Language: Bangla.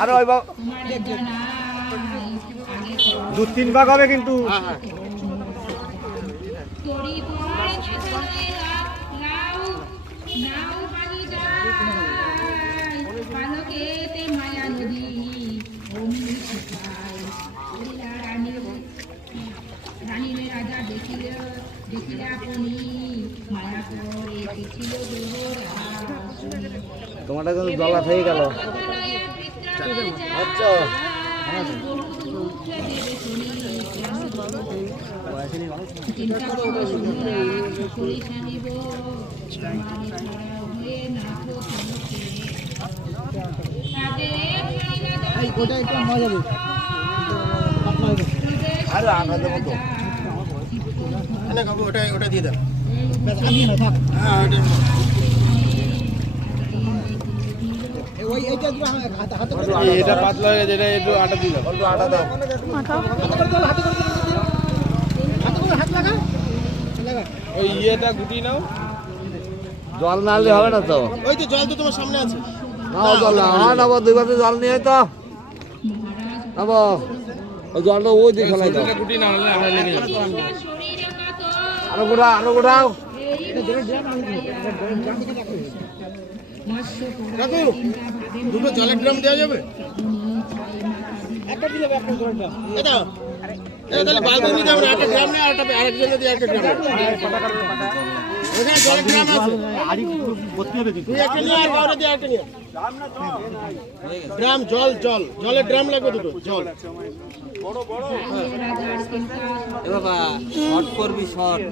আরো দু তিন ভাগ হবে কিন্তু তোমারটা কিন্তু জলা হয়ে গেল। আচ্ছা ওটা একটু মজা দেবে আর আমরা দেবো তো না খাবো ওটা ওটা দিয়ে দেন আমি না থাক হ্যাঁ ওটা ওই এইটা পুরো হাতে হাতে এটা পাতলা হয়ে গেছে এটা একটু আটা দিও একটু আটা দাও হাতে করে হাত লাগা ওই ইয়েটা গুটি নাও জল না হলে হবে না তো ওই তো জল তো তোমার সামনে আছে নাও জল না হ্যাঁ নাও দুই বালতি জল নিয়ে তো নাও ওই জলটা ওই দিয়ে ফেলাই দাও গুটি না হলে আমরা লেগে যাব আরো গোড়াও কাকু দুটো জলের ড্রাম দেওয়া যাবে একটা দিলে একটা জলের ড্রাম এটা তাহলে বালতি দিতে হবে একটা ড্রাম নেই আরেকজনে দিয়ে একটা ড্রাম ওখানে জলের ড্রাম আছে আড়ি ভর্তি হবে কিন্তু তুই একটা নিয়ে আর কাউরে দিয়ে একটা নিয়ে ড্রাম জলের ড্রাম লাগবে দুটো জল বড় বড় এ বাবা শর্ট করবি শর্ট